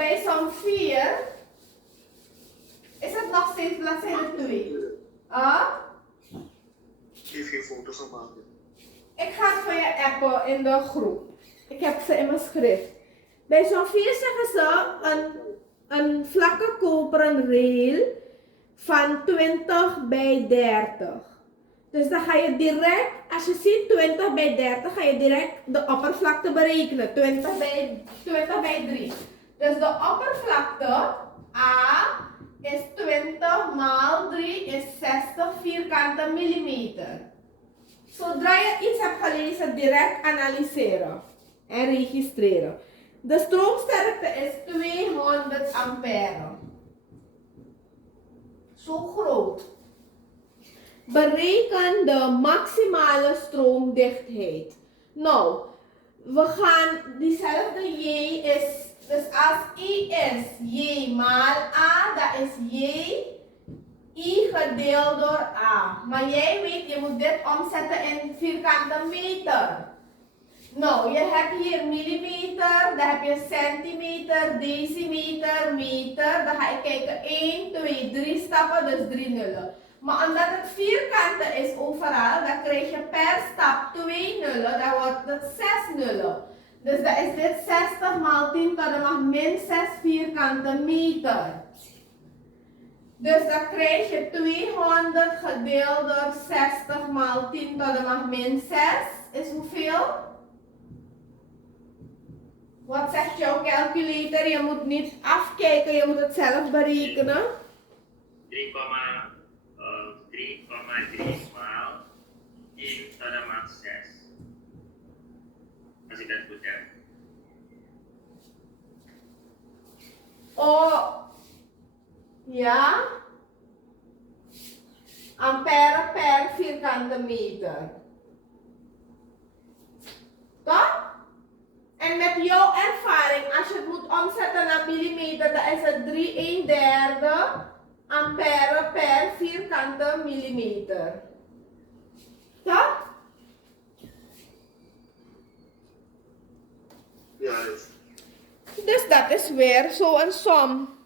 bij som 4 is het nog steeds bladzijde 2. Ik heb geen foto gemaakt. Ik ga het van je appen in de groep. Ik heb ze in mijn schrift. Bij som 4 zeggen ze een vlakke koperen rail van 20 bij 30. Dus dan ga je direct, als je ziet 20 bij 30, ga je direct de oppervlakte berekenen. 20 bij 3. Dus de oppervlakte A is 20 maal 3 is 60 vierkante millimeter. Zodra je iets hebt gelezen, direct analyseren en registreren. De stroomsterkte is 200 ampère. Zo groot. Bereken de maximale stroomdichtheid. Nou, we gaan diezelfde Y is, dus als I is Y maal A, dat is Y, I gedeeld door A. Maar jij weet, je moet dit omzetten in vierkante meter. Nou, je hebt hier millimeter, dan heb je centimeter, decimeter, meter. Dan ga ik kijken, 1, 2, 3 stappen, dus 3 nullen. Maar omdat het vierkante is overal, dan krijg je per stap 2 nullen, dan wordt het 6 nullen. Dus dan is dit 60 maal 10 tot de macht min 6 vierkante meter. Dus dan krijg je 200 gedeeld door 60 maal 10 tot de macht min 6 is hoeveel? Wat zegt jouw calculator? Je moet niet afkijken, je moet het zelf berekenen. 3,3 maal 10 tot de macht 6. Als ik dat goed heb. Oh, ja. Ampère per vierkante meter. Toch? En met jouw ervaring, als je het moet omzetten naar millimeter, dan is het 3/1/3 ampère per vierkante millimeter. Toch? Ja, dus. Dus dat is weer zo'n som.